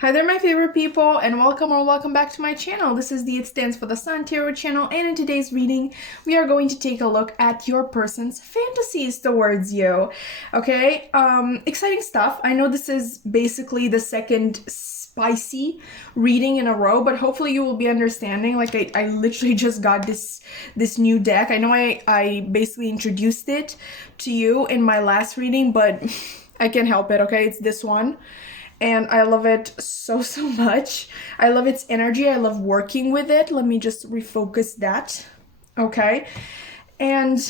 Hi there, my favorite people, and welcome back to my channel. This is the It Stands for the Sun Tarot channel, and in today's reading, we are going to take a look at your person's fantasies towards you. Okay, exciting stuff. I know this is basically the second spicy reading in a row, but hopefully you will be understanding. Like I literally just got this new deck. I know I basically introduced it to you in my last reading, but I can't help it. Okay, it's this one. And I love it so much. I love its energy. I love working with it. Let me just refocus that. Okay. And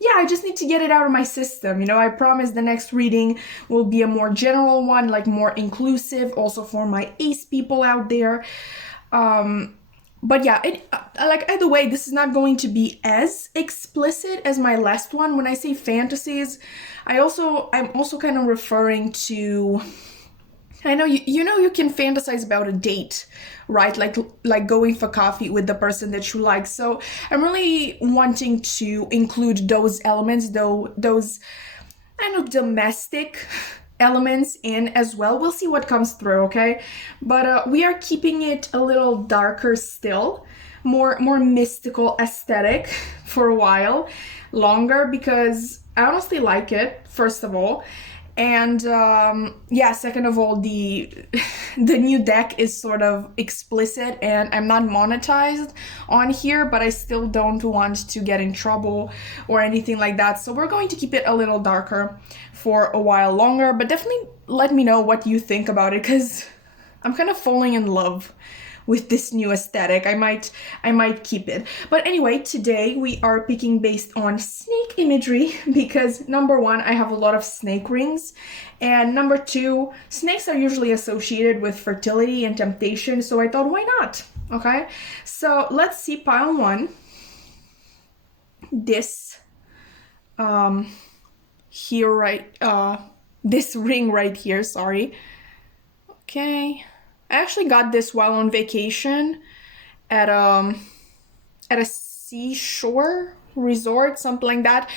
yeah, I just need to get it out of my system. You know, I promise the next reading will be a more general one, like more inclusive, also for my ace people out there. But yeah, like either way, this is not going to be as explicit as my last one. When I say fantasies, I'm also kind of referring to, I know you can fantasize about a date, right? Like going for coffee with the person that you like. So I'm really wanting to include those elements, those I know domestic elements in as well. We'll see what comes through, okay? But we are keeping it a little darker still, more mystical aesthetic for a while longer, because I honestly like it, first of all. And yeah, second of all, the new deck is sort of explicit, and I'm not monetized on here, but I still don't want to get in trouble or anything like that. So we're going to keep it a little darker for a while longer, but definitely let me know what you think about it, because I'm kind of falling in love with this new aesthetic. I might keep it. But anyway, today we are picking based on snake imagery because number one, I have a lot of snake rings, and number two, snakes are usually associated with fertility and temptation, so I thought, why not? Okay, so let's see pile one. This here, right, this ring right here, sorry. Okay, I actually got this while on vacation at a seashore resort, something like that.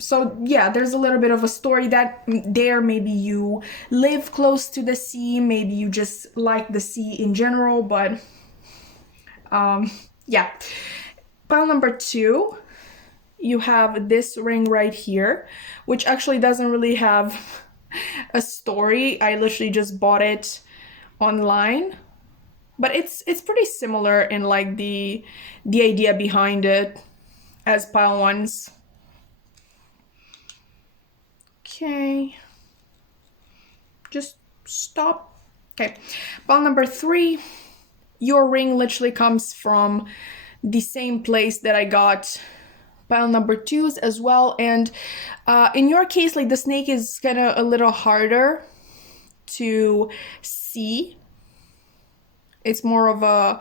So yeah, there's a little bit of a story that there. Maybe you live close to the sea, maybe you just like the sea in general, but yeah. Pile number two, you have this ring right here, which actually doesn't really have a story. I literally just bought it online, but it's pretty similar in like the idea behind it as pile ones. Okay, just stop. Okay, pile number three, your ring literally comes from the same place that I got pile number twos as well, and in your case, like the snake is kind of a little harder to see. It's more of a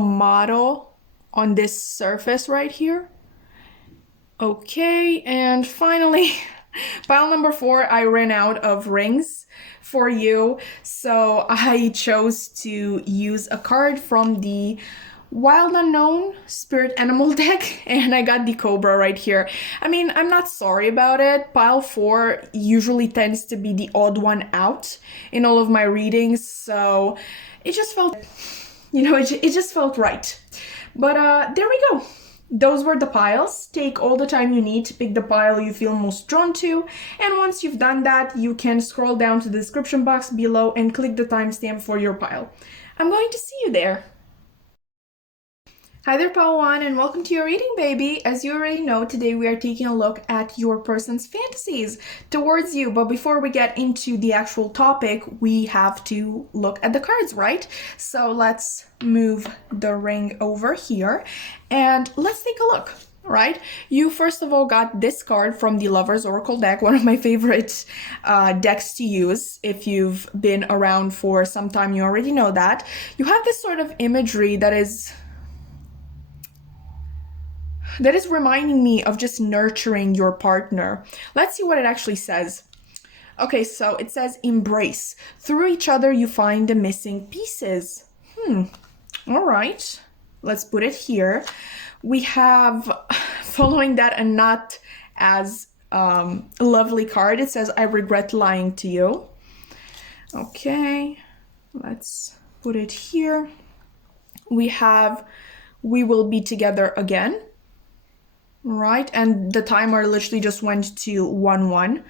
model on this surface right here. Okay, and finally, pile number four, I ran out of rings for you, so I chose to use a card from the Wild Unknown Spirit Animal deck, and I got the Cobra right here. I mean, I'm not sorry about it. Pile 4 usually tends to be the odd one out in all of my readings, so it just felt, it just felt right. But there we go. Those were the piles. Take all the time you need to pick the pile you feel most drawn to, and once you've done that, you can scroll down to the description box below and click the timestamp for your pile. I'm going to see you there. Hi there, pile one, and welcome to your reading, baby. As you already know, today we are taking a look at your person's fantasies towards you. But before we get into the actual topic, we have to look at the cards, right? So let's move the ring over here and let's take a look. Right? You first of all got this card from the Lover's Oracle deck, one of my favorite decks to use. If you've been around for some time, you already know that. You have this sort of imagery that is reminding me of just nurturing your partner. Let's see what it actually says. Okay, so it says embrace. Through each other, you find the missing pieces. All right, let's put it here. We have, following that, a not as lovely card. It says, I regret lying to you. Okay, Let's put it here. We have, we will be together again, right? And the timer literally just went to 1-1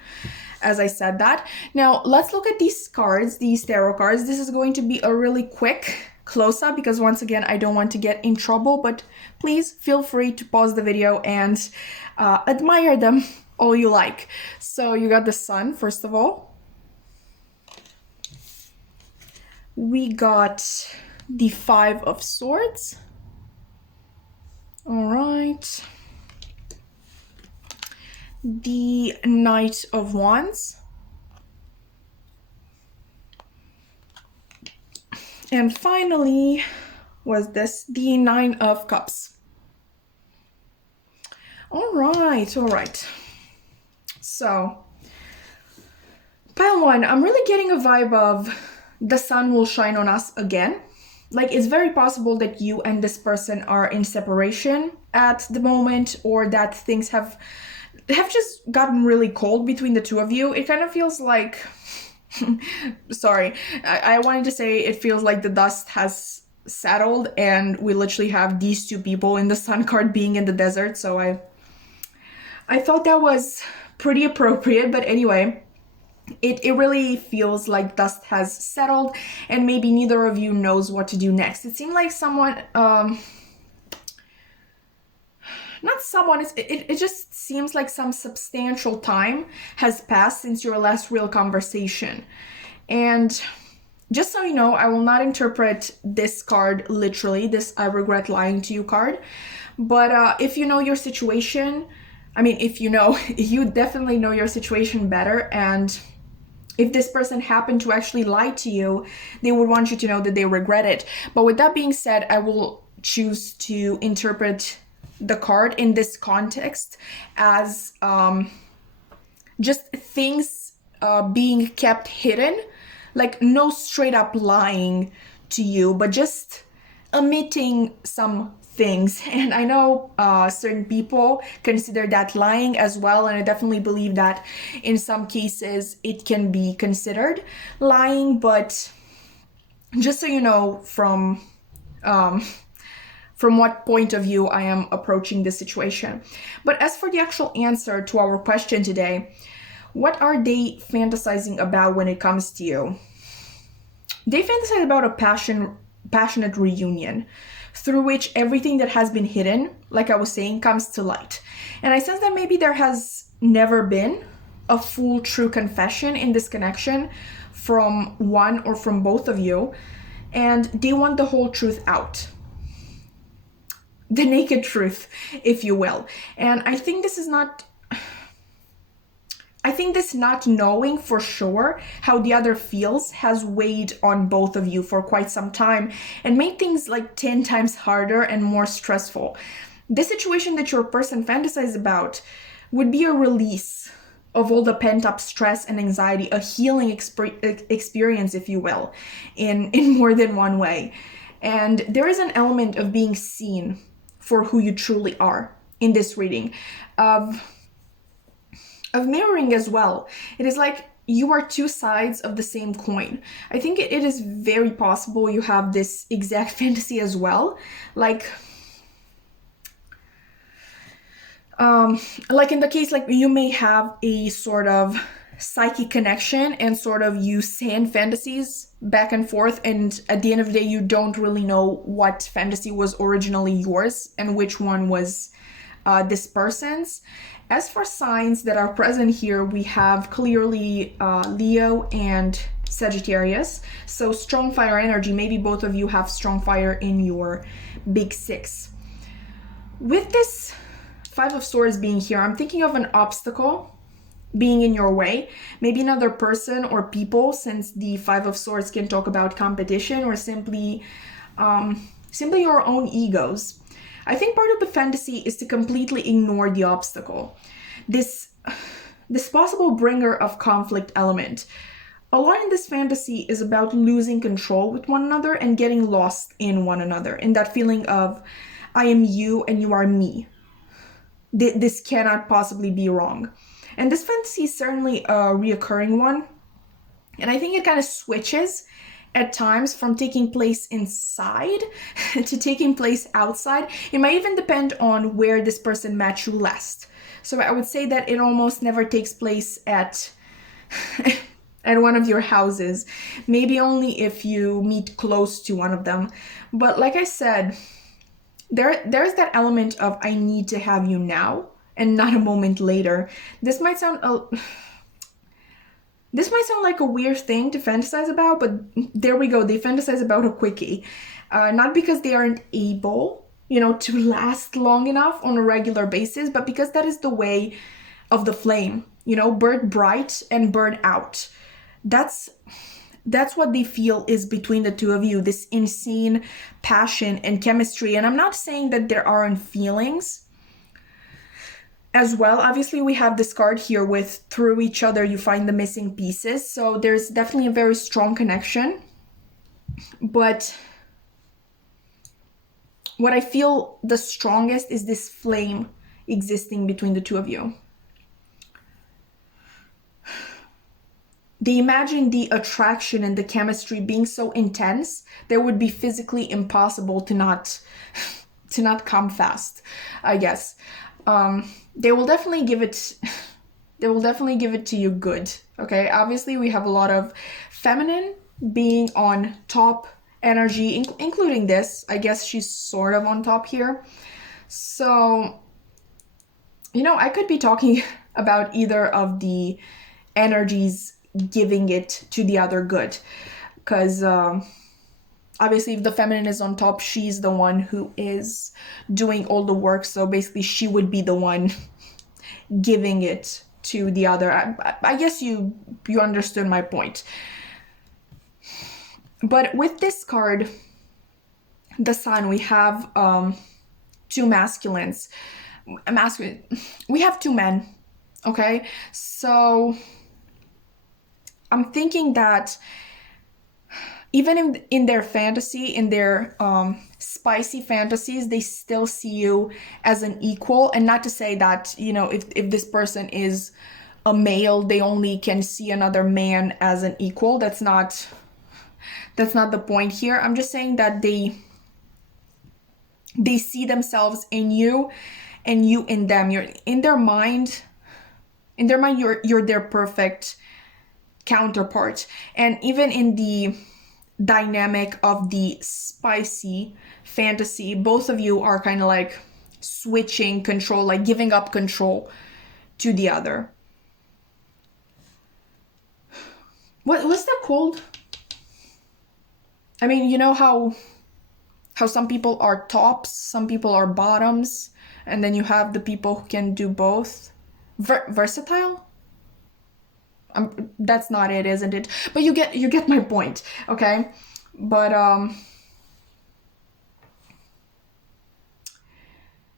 as I said that. Now let's look at these cards, these tarot cards. This is going to be a really quick close-up because once again, I don't want to get in trouble, but please feel free to pause the video and admire them all you like. So you got the Sun, first of all. We got the Five of Swords. All right. The Knight of Wands. And finally, was this the Nine of Cups. All right, all right. So, pile one, I'm really getting a vibe of the sun will shine on us again. Like, it's very possible that you and this person are in separation at the moment, or that things have just gotten really cold between the two of you. It kind of feels like, sorry, I wanted to say it feels like the dust has settled and we literally have these two people in the Sun card being in the desert. So I thought that was pretty appropriate, but anyway, it really feels like dust has settled and maybe neither of you knows what to do next. It seemed like someone, not someone, it just seems like some substantial time has passed since your last real conversation. And just so you know, I will not interpret this card literally, this I regret lying to you card. But if you know your situation, I mean, if you know, you definitely know your situation better. And if this person happened to actually lie to you, they would want you to know that they regret it. But with that being said, I will choose to interpret the card in this context as just things being kept hidden, like no straight up lying to you, but just omitting some things. And I know certain people consider that lying as well, and I definitely believe that in some cases it can be considered lying, but just so you know from what point of view I am approaching this situation. But as for the actual answer to our question today, what are they fantasizing about when it comes to you? They fantasize about a passionate reunion through which everything that has been hidden, like I was saying, comes to light. And I sense that maybe there has never been a full true confession in this connection from one or from both of you, and they want the whole truth out. The naked truth, if you will. And I think this not knowing for sure how the other feels has weighed on both of you for quite some time and made things like 10 times harder and more stressful. This situation that your person fantasizes about would be a release of all the pent-up stress and anxiety, a healing experience, if you will, in more than one way. And there is an element of being seen for who you truly are in this reading, of mirroring as well. It is like you are two sides of the same coin. I think it is very possible you have this exact fantasy as well. Like in the case, like you may have a sort of psychic connection and sort of you send fantasies back and forth, and at the end of the day you don't really know what fantasy was originally yours and which one was this person's. As for signs that are present here, we have clearly Leo and Sagittarius, so strong fire energy. Maybe both of you have strong fire in your big six. With this Five of Swords being here, I'm thinking of an obstacle being in your way, maybe another person or people, since the Five of Swords can talk about competition or simply your own egos. I think part of the fantasy is to completely ignore the obstacle, this possible bringer of conflict element. A lot in this fantasy is about losing control with one another and getting lost in one another, in that feeling of I am you and you are me. This cannot possibly be wrong. And this fantasy is certainly a reoccurring one. And I think it kind of switches at times from taking place inside to taking place outside. It might even depend on where this person met you last. So I would say that it almost never takes place at at one of your houses. Maybe only if you meet close to one of them. But like I said, there's that element of I need to have you now and not a moment later. This might sound like a weird thing to fantasize about, but there we go. They fantasize about a quickie. Not because they aren't able, to last long enough on a regular basis, but because that is the way of the flame, burn bright and burn out. That's what they feel is between the two of you, this insane passion and chemistry. And I'm not saying that there aren't feelings as well. Obviously, we have this card here with through each other, you find the missing pieces. So there's definitely a very strong connection. But what I feel the strongest is this flame existing between the two of you. They imagine the attraction and the chemistry being so intense that it would be physically impossible to not come fast, I guess. They will definitely give it to you good. Okay, obviously we have a lot of feminine being on top energy, including this. I guess she's sort of on top here. So, I could be talking about either of the energies giving it to the other good, because obviously if the feminine is on top, she's the one who is doing all the work, so basically she would be the one giving it to the other. I guess you understood my point. But with this card, the Sun, we have two masculines. We have two men, okay? So I'm thinking that even in their fantasy, in their spicy fantasies, they still see you as an equal. And not to say that, if this person is a male, they only can see another man as an equal. That's not the point here. I'm just saying that they see themselves in you and you in them. You're in their mind, you're their perfect counterpart. And even in the dynamic of the spicy fantasy, both of you are kind of like switching control, like giving up control to the other. What's that called? I mean, how some people are tops, some people are bottoms, and then you have the people who can do both. Versatile? That's not it, isn't it? But you get my point, okay? But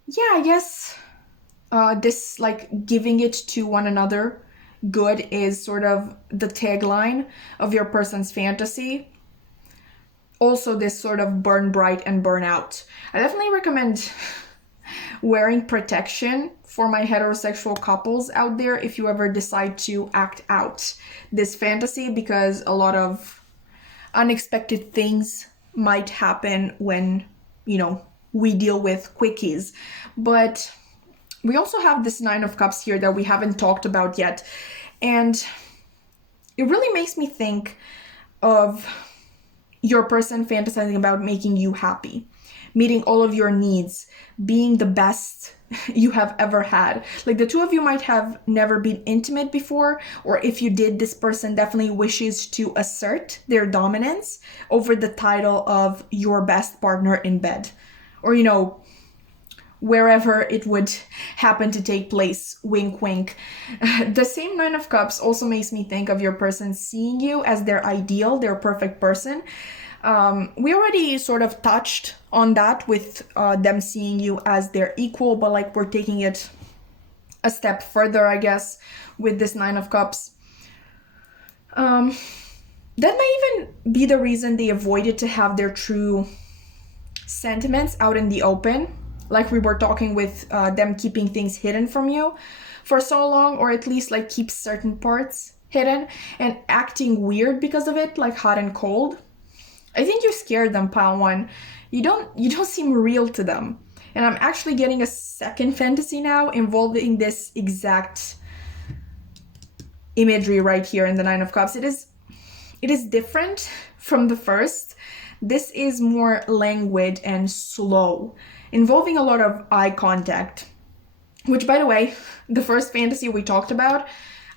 yeah, I guess this like giving it to one another good is sort of the tagline of your person's fantasy. Also, this sort of burn bright and burn out. I definitely recommend wearing protection for my heterosexual couples out there if you ever decide to act out this fantasy, because a lot of unexpected things might happen when, we deal with quickies. But we also have this Nine of Cups here that we haven't talked about yet. And it really makes me think of your person fantasizing about making you happy, meeting all of your needs, being the best you have ever had. Like the two of you might have never been intimate before, or if you did, this person definitely wishes to assert their dominance over the title of your best partner in bed, or wherever it would happen to take place, wink wink. The same Nine of Cups also makes me think of your person seeing you as their ideal, their perfect person. We already sort of touched on that with them seeing you as their equal, but like we're taking it a step further, I guess, with this Nine of Cups. That may even be the reason they avoided to have their true sentiments out in the open, like we were talking with them keeping things hidden from you for so long, or at least like keep certain parts hidden and acting weird because of it, like hot and cold. I think you scared them, pile one. You don't seem real to them. And I'm actually getting a second fantasy now involving this exact imagery right here in the Nine of Cups. It is different from the first. This is more languid and slow, involving a lot of eye contact, which, by the way, the first fantasy we talked about,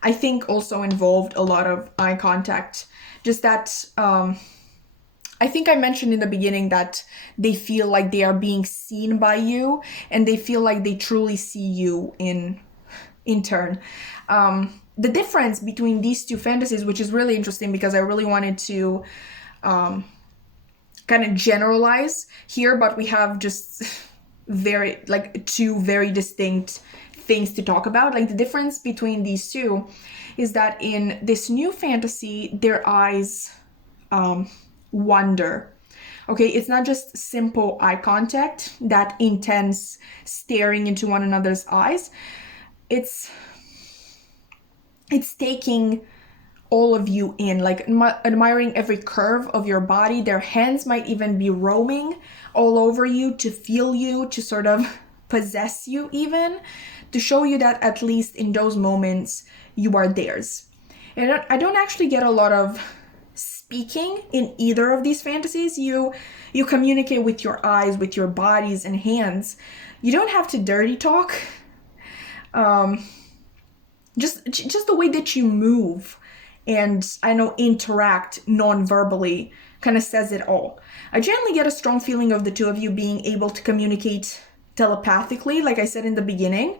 I think also involved a lot of eye contact. Just that, I think I mentioned in the beginning that they feel like they are being seen by you, and they feel like they truly see you in turn. The difference between these two fantasies, which is really interesting because I really wanted to kind of generalize here, but we have just two very distinct things to talk about. Like, the difference between these two is that in this new fantasy, their eyes wander. Okay, it's not just simple eye contact, that intense staring into one another's eyes. It's taking all of you in, like admiring every curve of your body. Their hands might even be roaming all over you to feel you, to sort of possess you even, to show you that at least in those moments you are theirs. And I don't actually get a lot of speaking in either of these fantasies. You communicate with your eyes, with your bodies and hands. You don't have to dirty talk. Just the way that you move and, I know, interact non-verbally kind of says it all. I generally get a strong feeling of the two of you being able to communicate telepathically, like I said in the beginning.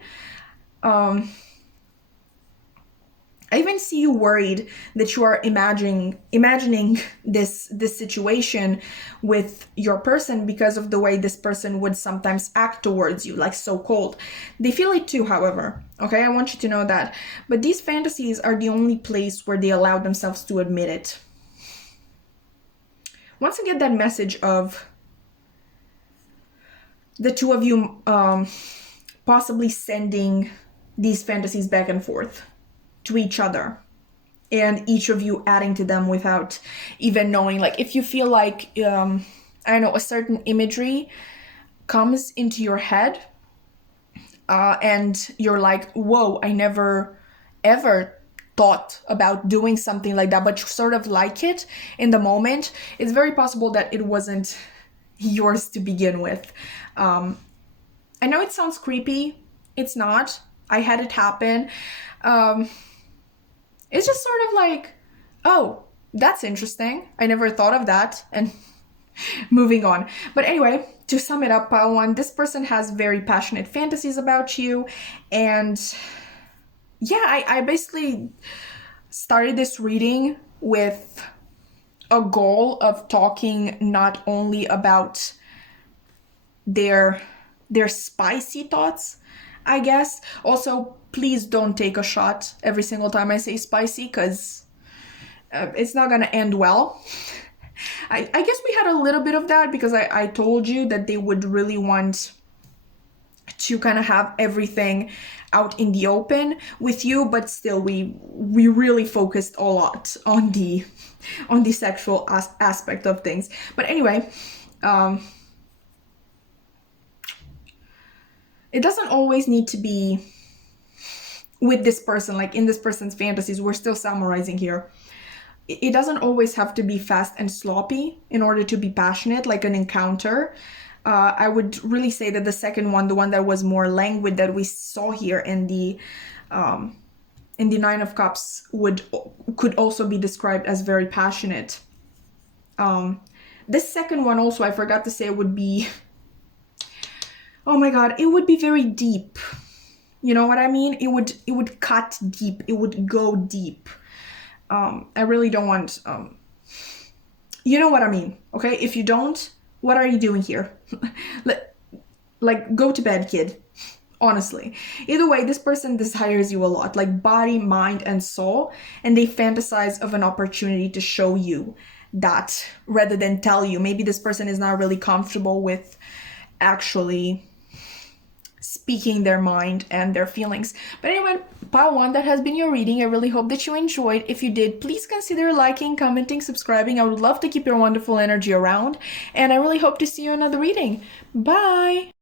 I even see you worried that you are imagining this situation with your person because of the way this person would sometimes act towards you, like so cold. They feel it too, however. Okay, I want you to know that. But these fantasies are the only place where they allow themselves to admit it. Once I get that message of the two of you possibly sending these fantasies back and forth to each other, and each of you adding to them without even knowing. Like, if you feel like, I don't know, a certain imagery comes into your head, and you're like, whoa, I never ever thought about doing something like that, but you sort of like it in the moment, it's very possible that it wasn't yours to begin with. I know it sounds creepy. It's not. I had it happen. It's just sort of like, oh, that's interesting. I never thought of that. And moving on. But anyway, to sum it up, pile one, this person has very passionate fantasies about you. And yeah, I basically started this reading with a goal of talking not only about their spicy thoughts, I guess. Also, please don't take a shot every single time I say spicy, because it's not gonna end well. I guess we had a little bit of that because I told you that they would really want to kind of have everything out in the open with you, but still we really focused a lot on the sexual aspect of things. But anyway, it doesn't always need to be with this person, like in this person's fantasies. We're still summarizing here. It doesn't always have to be fast and sloppy in order to be passionate, like an encounter. I would really say that the second one, the one that was more languid that we saw here in the Nine of Cups, could also be described as very passionate. This second one also, I forgot to say, would be, oh my god, it would be very deep. You know what I mean? It would cut deep. It would go deep. I really don't want, you know what I mean, okay? If you don't, what are you doing here? Like, go to bed, kid. Honestly. Either way, this person desires you a lot, like body, mind, and soul, and they fantasize of an opportunity to show you that rather than tell you. Maybe this person is not really comfortable with actually speaking their mind and their feelings. But anyway, pile one, that has been your reading. I really hope that you enjoyed. If you did, please consider liking, commenting, subscribing. I would love to keep your wonderful energy around, and I really hope to see you in another reading. Bye!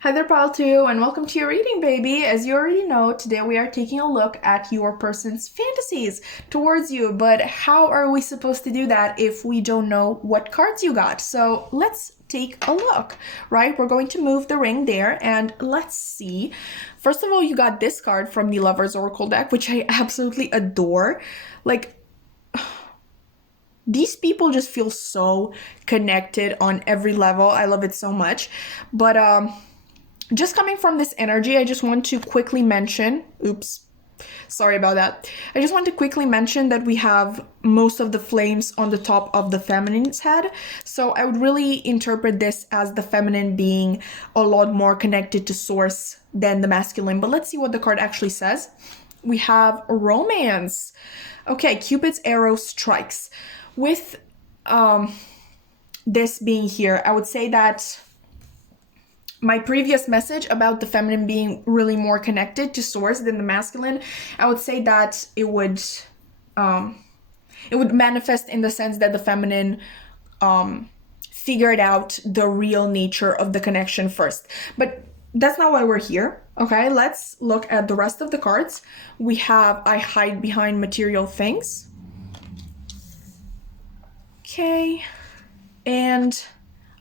Hi there, pile 2, and welcome to your reading, baby. As you already know, today we are taking a look at your person's fantasies towards you, but how are we supposed to do that if we don't know what cards you got? So let's take a look, right? We're going to move the ring there, and let's see. First of all, you got this card from the Lover's Oracle deck, which I absolutely adore. Like, these people just feel so connected on every level. I love it so much. But just coming from this energy, I just want to quickly mention, oops, sorry about that. I just want to quickly mention that we have most of the flames on the top of the feminine's head. So I would really interpret this as the feminine being a lot more connected to source than the masculine. But let's see what the card actually says. We have romance. Okay, Cupid's arrow strikes. With this being here, I would say that my previous message about the feminine being really more connected to source than the masculine, I would say that it would manifest in the sense that the feminine figured out the real nature of the connection first. But that's not why we're here. Okay, let's look at the rest of the cards. We have I hide behind material things. Okay, and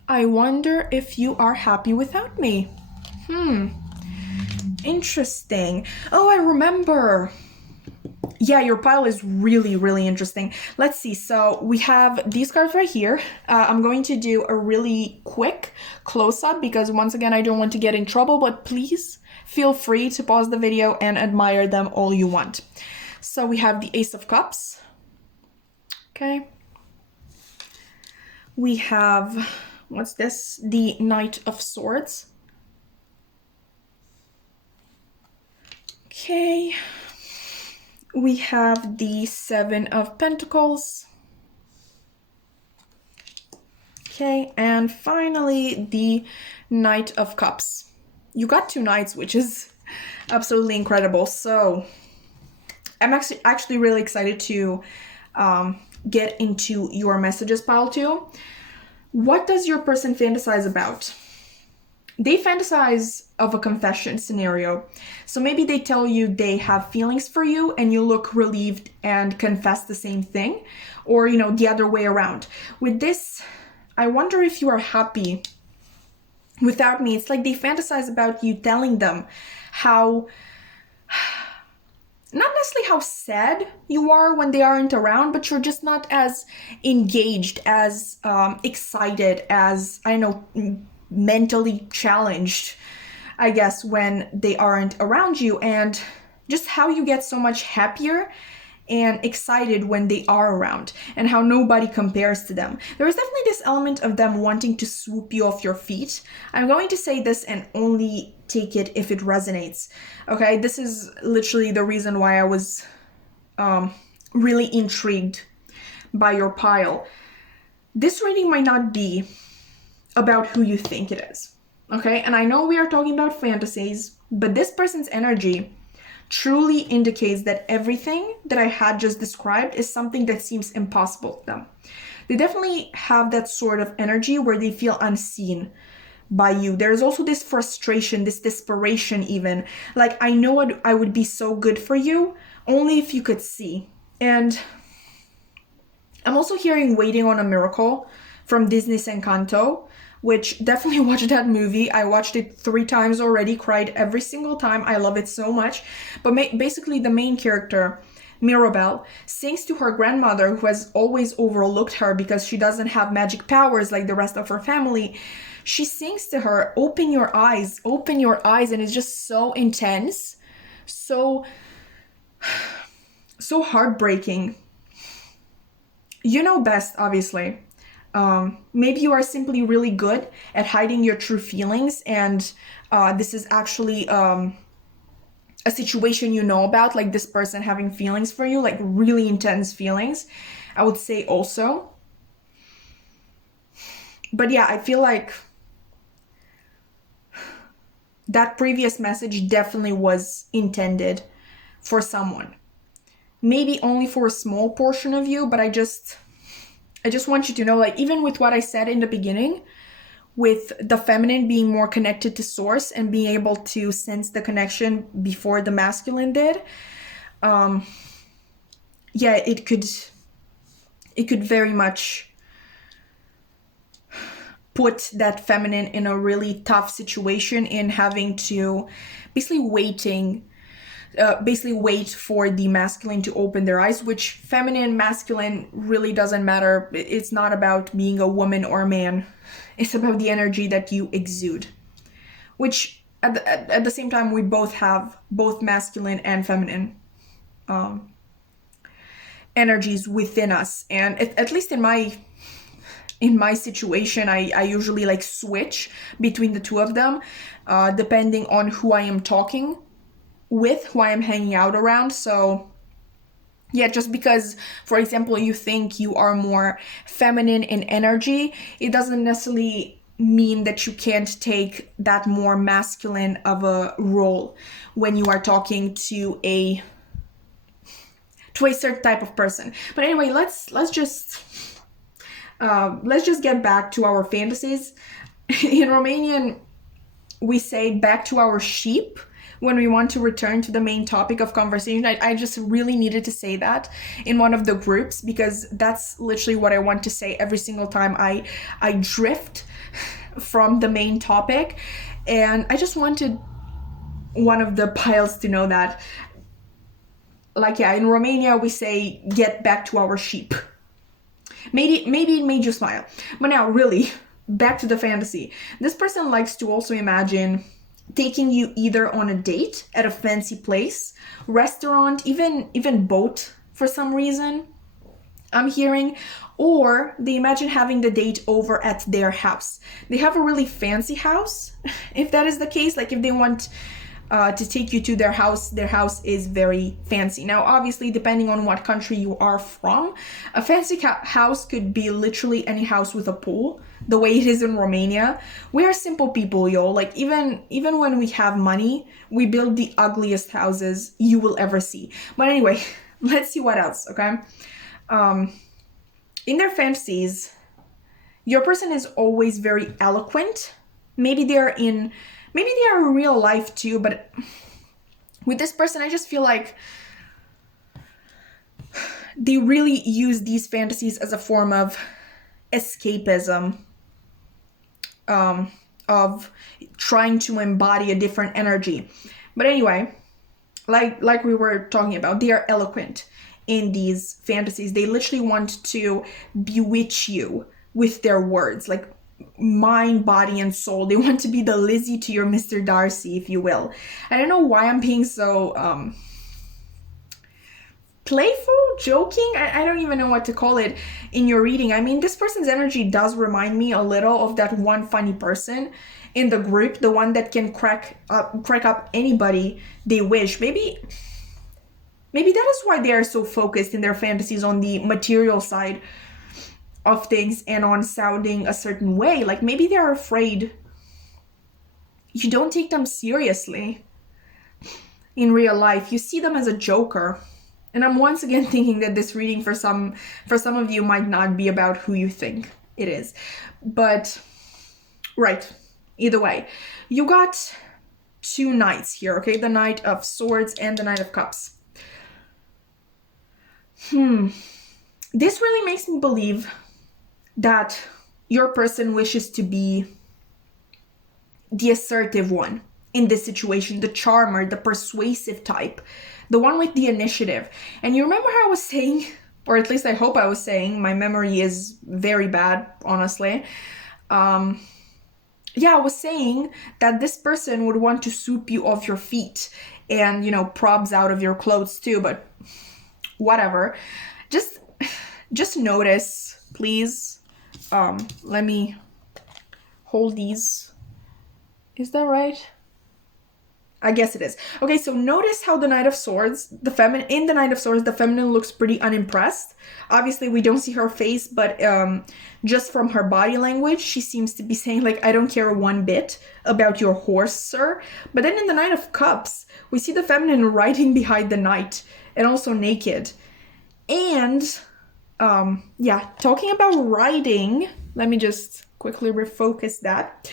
I wonder if you are happy without me. Interesting. Oh, I remember. Yeah, your pile is really, really interesting. Let's see. So we have these cards right here. I'm going to do a really quick close-up because once again, I don't want to get in trouble, but please feel free to pause the video and admire them all you want. So we have the Ace of Cups. Okay. We have, what's this? The Knight of Swords. Okay. We have the Seven of Pentacles. Okay, and finally the Knight of Cups. You got 2 knights, which is absolutely incredible. So I'm actually really excited to get into your messages, pile 2. What does your person fantasize about? They fantasize of a confession scenario. So maybe they tell you they have feelings for you and you look relieved and confess the same thing, or, you know, the other way around. With this, I wonder if you are happy without me. It's like they fantasize about you telling them how, not necessarily how sad you are when they aren't around, but you're just not as engaged, as excited, as, I don't know, mentally challenged, I guess, when they aren't around you, and just how you get so much happier and excited when they are around, and how nobody compares to them. There is definitely this element of them wanting to swoop you off your feet. I'm going to say this and only take it if it resonates. Okay, this is literally the reason why I was really intrigued by your pile. This reading might not be about who you think it is, okay? And I know we are talking about fantasies, but this person's energy truly indicates that everything that I had just described is something that seems impossible to them. They definitely have that sort of energy where they feel unseen by you. There's also this frustration, this desperation even. Like, I know I would be so good for you, only if you could see. And I'm also hearing Waiting on a Miracle from Disney's Encanto, which definitely watch that movie. I watched it 3 times already, cried every single time. I love it so much. But basically the main character, Mirabelle, sings to her grandmother, who has always overlooked her because she doesn't have magic powers like the rest of her family. She sings to her, open your eyes, and it's just so intense, so heartbreaking. You know best, obviously. Maybe you are simply really good at hiding your true feelings, and this is actually a situation you know about, like this person having feelings for you, like really intense feelings, I would say also. But yeah, I feel like that previous message definitely was intended for someone. Maybe only for a small portion of you, but I just want you to know, like, even with what I said in the beginning, with the feminine being more connected to source and being able to sense the connection before the masculine did, yeah, it could very much put that feminine in a really tough situation in having to basically wait for the masculine to open their eyes, which feminine, masculine really doesn't matter. It's not about being a woman or a man. It's about the energy that you exude, which at the same time, we both have both masculine and feminine energies within us. And at least in my situation, I usually like switch between the two of them, depending on who I am talking with, who I am hanging out around. So yeah, just because, for example, you think you are more feminine in energy, it doesn't necessarily mean that you can't take that more masculine of a role when you are talking to a certain type of person. But anyway, let's just get back to our fantasies. In Romanian, we say back to our sheep when we want to return to the main topic of conversation. I just really needed to say that in one of the groups, because that's literally what I want to say every single time I drift from the main topic. And I just wanted one of the piles to know that, like, yeah, in Romania we say get back to our sheep. Maybe it made you smile. But now, really, back to the fantasy. This person likes to also imagine taking you either on a date at a fancy place, restaurant, even boat for some reason, I'm hearing, or they imagine having the date over at their house. They have a really fancy house, if that is the case. Like, if they want to take you to their house is very fancy. Now, obviously, depending on what country you are from, a fancy house could be literally any house with a pool, the way it is in Romania. We are simple people, yo. Like, even when we have money, we build the ugliest houses you will ever see. But anyway, let's see what else, okay? In their fantasies, your person is always very eloquent. Maybe they are in real life too, but with this person, I just feel like they really use these fantasies as a form of escapism, of trying to embody a different energy. But anyway, like we were talking about, they are eloquent in these fantasies. They literally want to bewitch you with their words, like mind, body, and soul. They want to be the Lizzie to your Mr. Darcy, if you will. I don't know why I'm being so playful, joking. I don't even know what to call it in your reading. I mean, this person's energy does remind me a little of that one funny person in the group, the one that can crack up anybody they wish. Maybe that is why they are so focused in their fantasies on the material side of things and on sounding a certain way. Like, maybe they're afraid you don't take them seriously in real life. You see them as a joker. And I'm once again thinking that this reading for some of you might not be about who you think it is. But right, either way, you got two knights here, okay? The Knight of Swords and the Knight of Cups. This really makes me believe that your person wishes to be the assertive one in this situation, the charmer, the persuasive type, the one with the initiative. And you remember how I was saying, or at least I hope I was saying, my memory is very bad, honestly. I was saying that this person would want to sweep you off your feet and, probs out of your clothes too, but whatever. Just notice, please. Let me hold these. Is that right? I guess it is. Okay, so notice how the Knight of Swords, in the Knight of Swords, the feminine looks pretty unimpressed. Obviously, we don't see her face, but just from her body language, she seems to be saying, like, I don't care one bit about your horse, sir. But then in the Knight of Cups, we see the feminine riding behind the knight and also naked. And, yeah, talking about riding, let me just quickly refocus that.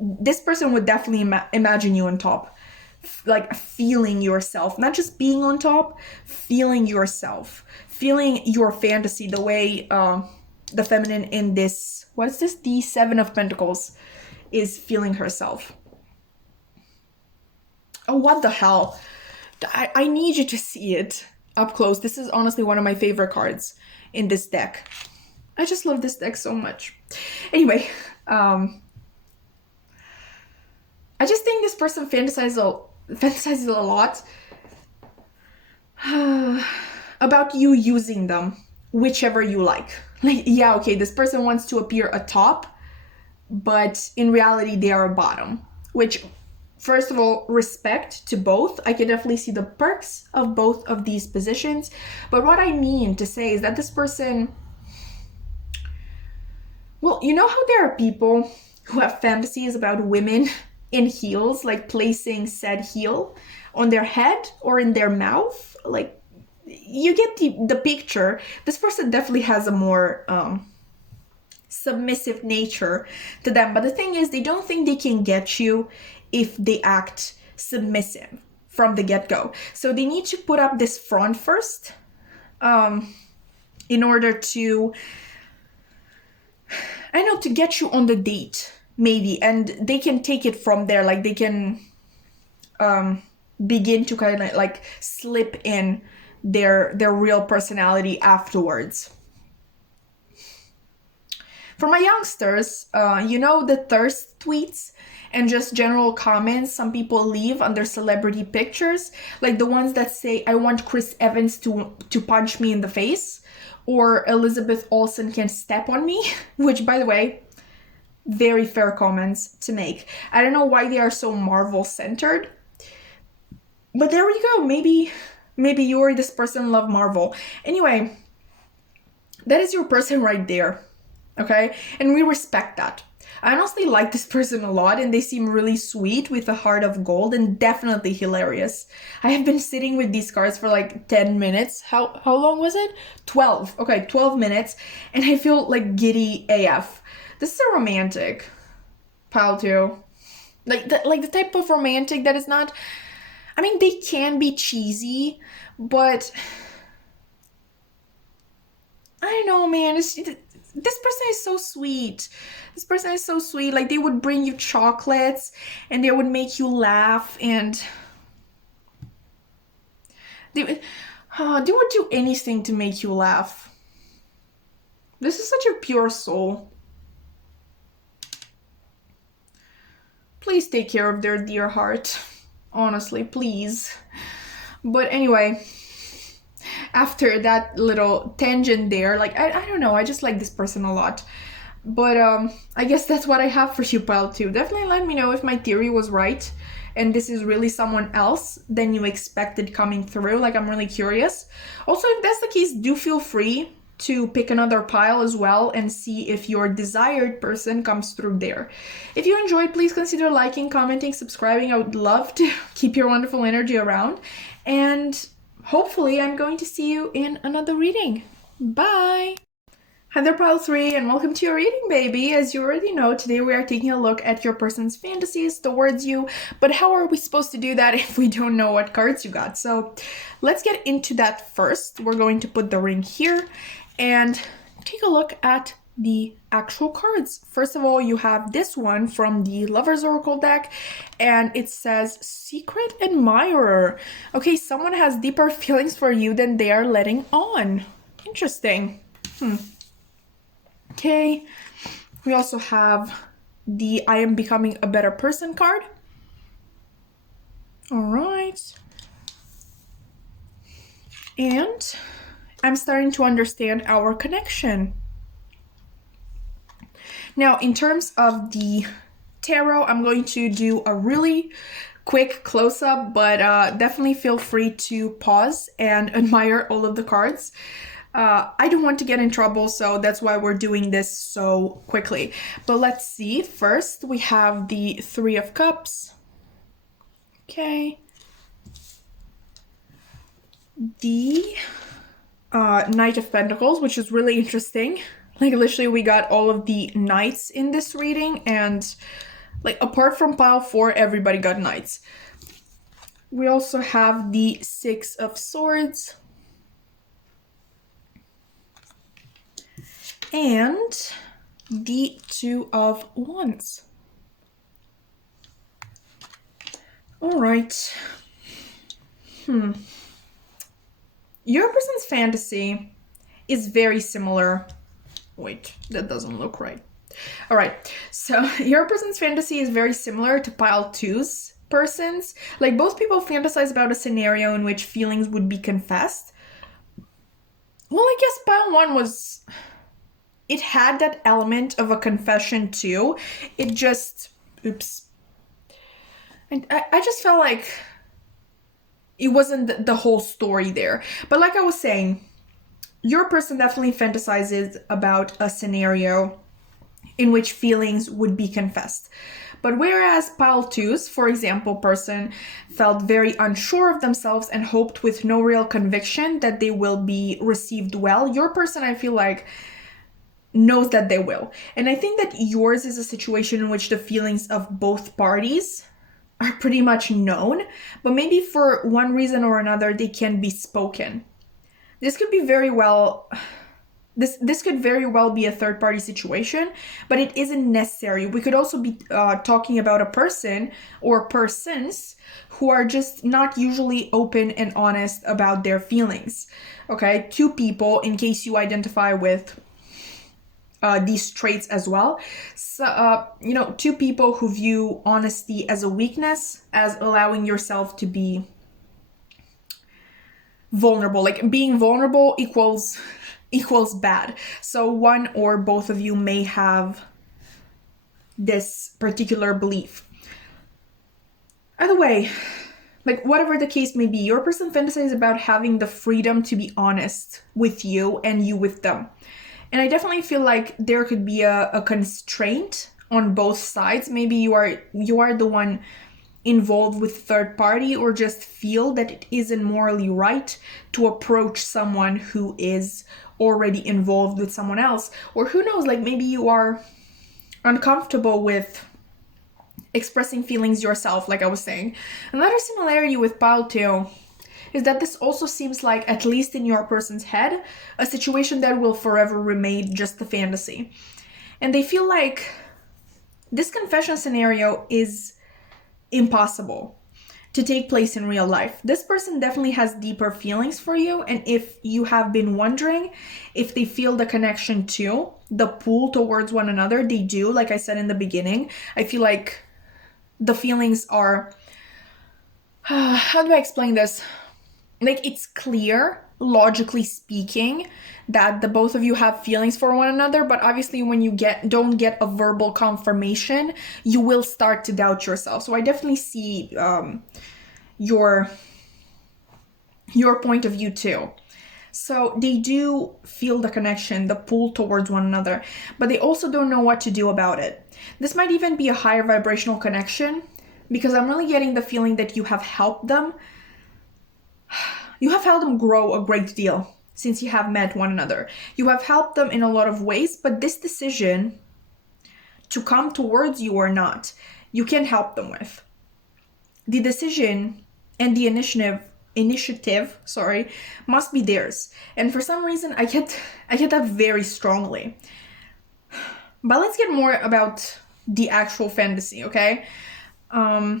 This person would definitely imagine you on top, like feeling yourself, not just being on top, feeling yourself, feeling your fantasy, the way the feminine in this, what is this? The Seven of Pentacles is feeling herself. Oh, what the hell? I need you to see it up close. This is honestly one of my favorite cards in this deck. I just love this deck so much. Anyway, I just think this person fantasizes a lot about you using them, whichever you like. Like, yeah, okay, this person wants to appear atop, but in reality, they are a bottom. Which, first of all, respect to both. I can definitely see the perks of both of these positions. But what I mean to say is that this person... Well, you know how there are people who have fantasies about women in heels, like placing said heel on their head or in their mouth? Like, you get the picture. This person definitely has a more submissive nature to them. But the thing is, they don't think they can get you if they act submissive from the get-go. So they need to put up this front first in order to, I know, to get you on the date, maybe. And they can take it from there. Like, they can begin to kind of like slip in their real personality afterwards. For my youngsters, you know, the thirst tweets and just general comments some people leave under celebrity pictures, like the ones that say, I want Chris Evans to punch me in the face, or Elizabeth Olsen can step on me, which, by the way, very fair comments to make. I don't know why they are so Marvel-centered, but there we go. Maybe you or this person love Marvel. Anyway, that is your person right there, okay? And we respect that. I honestly like this person a lot, and they seem really sweet with a heart of gold and definitely hilarious. I have been sitting with these cards for like 10 minutes. How long was it? 12. Okay, 12 minutes. And I feel like giddy AF. This is a romantic pile too. Like the type of romantic that is not... I mean, they can be cheesy, but... I don't know, man. This person is so sweet. This person is so sweet. Like, they would bring you chocolates and they would make you laugh, and they would do anything to make you laugh. This is such a pure soul. Please take care of their dear heart. Honestly, please. But anyway, after that little tangent there, like, I don't know, I just like this person a lot. But I guess that's what I have for you, pile 2. Definitely let me know if my theory was right and this is really someone else than you expected coming through. Like, I'm really curious. Also, if that's the case, do feel free to pick another pile as well and see if your desired person comes through there. If you enjoyed, please consider liking, commenting, subscribing. I would love to keep your wonderful energy around. And hopefully I'm going to see you in another reading. Bye! Hi there, pile 3, and welcome to your reading, baby. As you already know, today we are taking a look at your person's fantasies towards you. But how are we supposed to do that if we don't know what cards you got? So let's get into that first. We're going to put the ring here and take a look at the actual cards. First of all, you have this one from the Lover's Oracle deck, and it says Secret Admirer. Okay, someone has deeper feelings for you than they are letting on. Interesting. Okay, we also have the I Am Becoming a Better Person card. All right. And I'm starting to understand our connection. Now, in terms of the tarot. I'm going to do a really quick close-up, but definitely feel free to pause and admire all of the cards. I don't want to get in trouble, so that's why we're doing this so quickly. But let's see. First, we have the Three of Cups. Okay. The Knight of Pentacles, which is really interesting. Like, literally, we got all of the knights in this reading, and like, apart from pile 4, everybody got knights. We also have the Six of Swords. And the Two of Wands. All right. Your person's fantasy is very similar. Wait, that doesn't look right. All right, so your person's fantasy is very similar to pile 2's person's. Like, both people fantasize about a scenario in which feelings would be confessed. Well, I guess pile 1 was... It had that element of a confession too. It just... Oops. And I just felt like it wasn't the whole story there. But like I was saying, your person definitely fantasizes about a scenario in which feelings would be confessed. But whereas pile 2's, for example, person felt very unsure of themselves and hoped with no real conviction that they will be received well, your person, I feel like, knows that they will. And I think that yours is a situation in which the feelings of both parties are pretty much known, but maybe for one reason or another, they can be spoken. This could be very well... This could very well be a third-party situation, but it isn't necessary. We could also be talking about a person or persons who are just not usually open and honest about their feelings. Okay, 2 people, in case you identify with these traits as well. So, 2 people who view honesty as a weakness, as allowing yourself to be vulnerable. Like, being vulnerable equals bad. So one or both of you may have this particular belief. Either way, like, whatever the case may be, your person fantasizes about having the freedom to be honest with you and you with them. And I definitely feel like there could be a constraint on both sides. Maybe you are the one involved with third party, or just feel that it isn't morally right to approach someone who is already involved with someone else. Or who knows, like, maybe you are uncomfortable with expressing feelings yourself, like I was saying. Another similarity with pile 2 is that this also seems like, at least in your person's head, a situation that will forever remain just a fantasy. And they feel like this confession scenario is impossible to take place in real life. This person definitely has deeper feelings for you, and if you have been wondering if they feel the connection too, the pull towards one another, they do. Like I said in the beginning, I feel like the feelings are... how do I explain this? Like, it's clear, logically speaking, that the both of you have feelings for one another, but obviously when you don't get a verbal confirmation, you will start to doubt yourself. So I definitely see your point of view too. So they do feel the connection, the pull towards one another, but they also don't know what to do about it. This might even be a higher vibrational connection, because I'm really getting the feeling that you have helped them. You have helped them grow a great deal since you have met one another. You have helped them in a lot of ways, but this decision to come towards you or not, you can help them with. The decision and the initiative, must be theirs. And for some reason, I get that very strongly. But let's get more about the actual fantasy, okay? So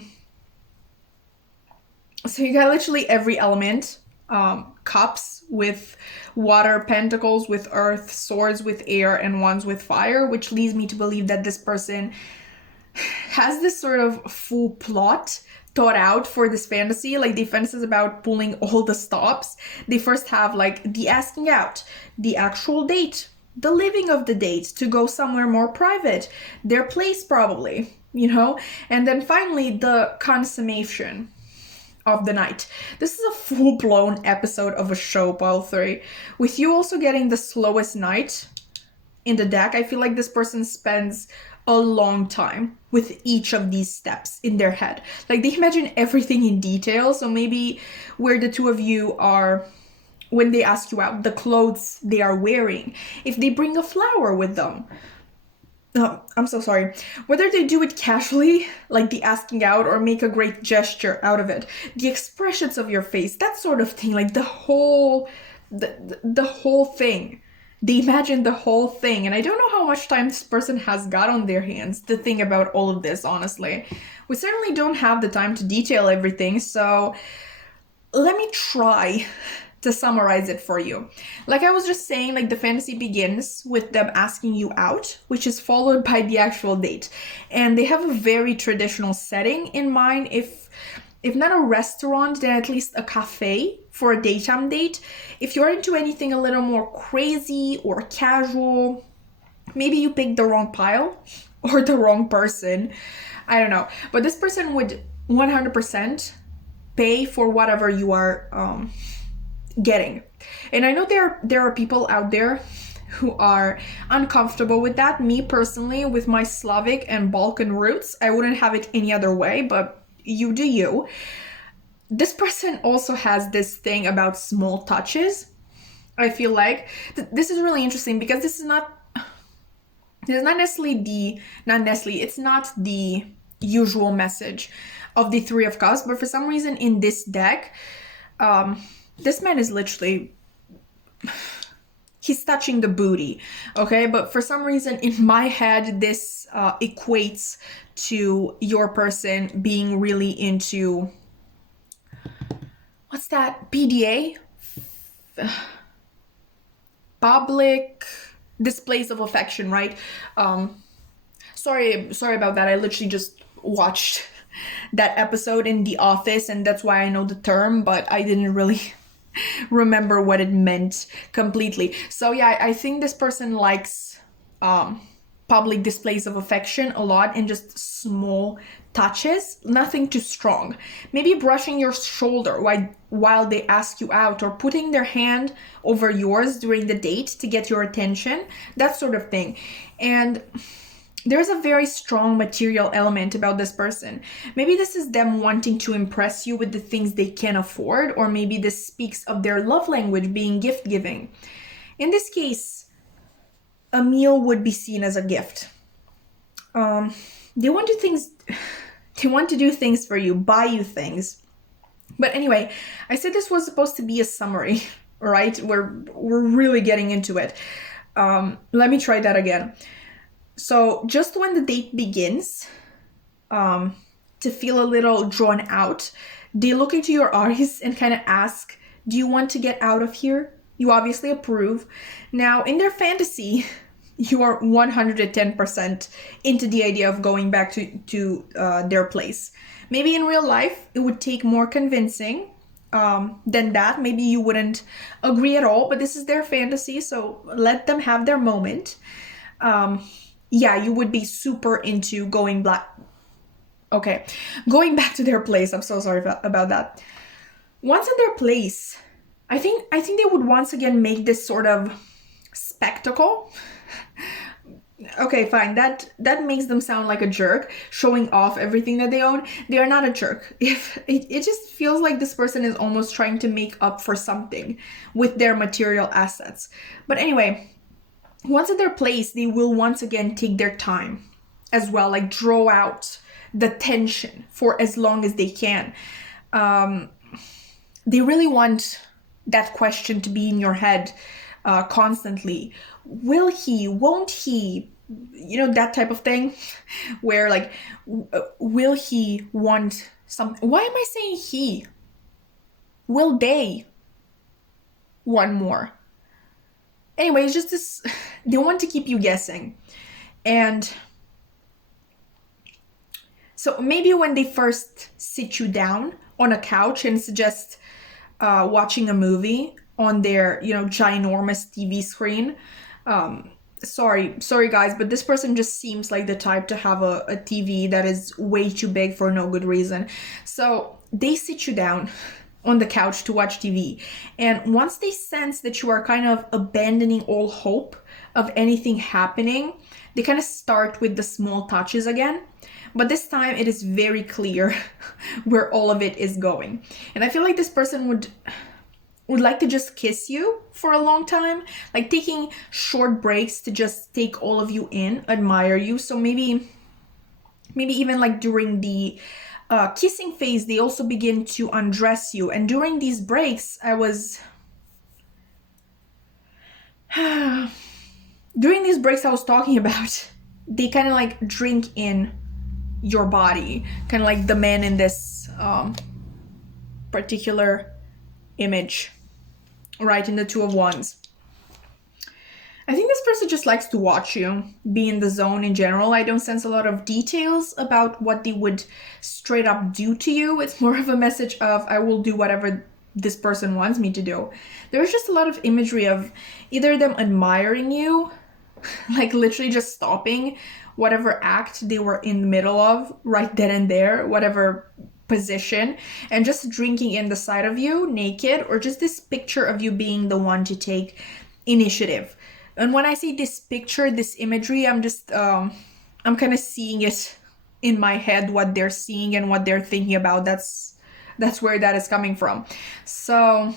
you got literally every element. Cups with water, pentacles with earth, swords with air, and wands with fire, which leads me to believe that this person has this sort of full plot thought out for this fantasy. Like, they fantasize about pulling all the stops. They first have like the asking out, the actual date, the living of the date to go somewhere more private, their place probably, you know? And then finally, the consummation of the night. This is a full-blown episode of a show, pile 3. With you also getting the slowest night in the deck, I feel like this person spends a long time with each of these steps in their head. Like, they imagine everything in detail. So maybe where the two of you are, when they ask you out, the clothes they are wearing, if they bring a flower with them. Oh, I'm so sorry. Whether they do it casually, like the asking out, or make a great gesture out of it, the expressions of your face, that sort of thing, like the whole thing. They imagine the whole thing, and I don't know how much time this person has got on their hands to think about all of this, honestly. We certainly don't have the time to detail everything, so let me try to summarize it for you. Like I was just saying, like the fantasy begins with them asking you out, which is followed by the actual date. And they have a very traditional setting in mind. If not a restaurant, then at least a cafe for a daytime date. If you're into anything a little more crazy or casual, maybe you picked the wrong pile or the wrong person. I don't know. But this person would 100% pay for whatever you are getting. And I know there are people out there who are uncomfortable with that. Me personally, with my Slavic and Balkan roots, I wouldn't have it any other way, but you do you. This person also has this thing about small touches. I feel like this is really interesting because it's not the usual message of the Three of Cups, but for some reason in this deck, this man is literally, he's touching the booty, okay? But for some reason in my head, this equates to your person being really into, what's that? PDA? Public displays of affection, right? Sorry about that. I literally just watched that episode in The Office, and that's why I know the term, but I didn't really remember what it meant completely. So yeah, I think this person likes public displays of affection a lot, and just small touches, nothing too strong. Maybe brushing your shoulder while they ask you out, or putting their hand over yours during the date to get your attention, that sort of thing. And there's a very strong material element about this person. Maybe this is them wanting to impress you with the things they can afford, or maybe this speaks of their love language being gift giving. In this case, a meal would be seen as a gift. They want to do things for you, buy you things. But anyway, I said this was supposed to be a summary, right? We're really getting into it. Let me try that again. So just when the date begins to feel a little drawn out, they look into your eyes and kind of ask, do you want to get out of here? You obviously approve. Now, in their fantasy, you are 110% into the idea of going back to their place. Maybe in real life, it would take more convincing than that. Maybe you wouldn't agree at all, but this is their fantasy, so let them have their moment. Yeah, you would be super into going back to their place. I'm so sorry about that. Once in their place, I think they would once again make this sort of spectacle. Okay, fine. That makes them sound like a jerk, showing off everything that they own. They are not a jerk. If it just feels like this person is almost trying to make up for something with their material assets. But anyway, once in their place, they will once again take their time as well, like draw out the tension for as long as they can. They really want that question to be in your head constantly. Will he, won't he, that type of thing, where like, will he want something? Why am I saying he? Will they want more? Anyway, it's just this, they want to keep you guessing. And so maybe when they first sit you down on a couch and suggest watching a movie on their, ginormous TV screen, sorry guys, but this person just seems like the type to have a TV that is way too big for no good reason. So they sit you down on the couch to watch TV, and once they sense that you are kind of abandoning all hope of anything happening, they kind of start with the small touches again. But this time it is very clear where all of it is going. And I feel like this person would like to just kiss you for a long time, like taking short breaks to just take all of you in, admire you. So maybe even like during the kissing phase, they also begin to undress you. And during these breaks, during these breaks I was talking about, they kind of like drink in your body, kind of like the man in this particular image, right, in the Two of Wands. I think this person just likes to watch you, be in the zone in general. I don't sense a lot of details about what they would straight up do to you. It's more of a message of, I will do whatever this person wants me to do. There's just a lot of imagery of either them admiring you, like literally just stopping whatever act they were in the middle of right then and there, whatever position, and just drinking in the sight of you naked, or just this picture of you being the one to take initiative. And when I say this picture, this imagery, I'm just I'm kind of seeing it in my head, what they're seeing and what they're thinking about. That's where that is coming from. So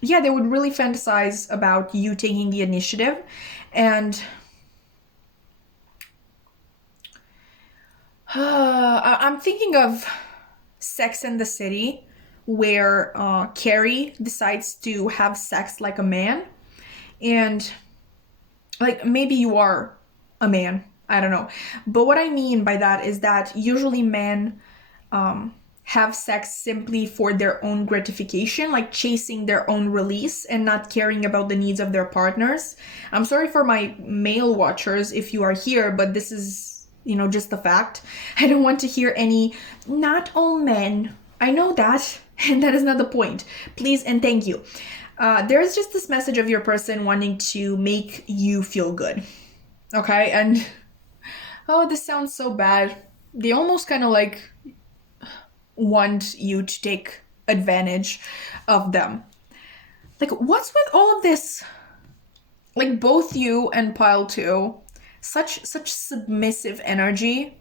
yeah, they would really fantasize about you taking the initiative. And I'm thinking of Sex and the City, where Carrie decides to have sex like a man. And like, maybe you are a man, I don't know. But what I mean by that is that usually men have sex simply for their own gratification, like chasing their own release and not caring about the needs of their partners. I'm sorry for my male watchers if you are here, but this is, just the fact. I don't want to hear any, not all men. I know that, and that is not the point. Please and thank you. There's just this message of your person wanting to make you feel good. Okay? And, oh, this sounds so bad. They almost kind of like want you to take advantage of them. Like, what's with all of this? Like, both you and pile 2, such submissive energy,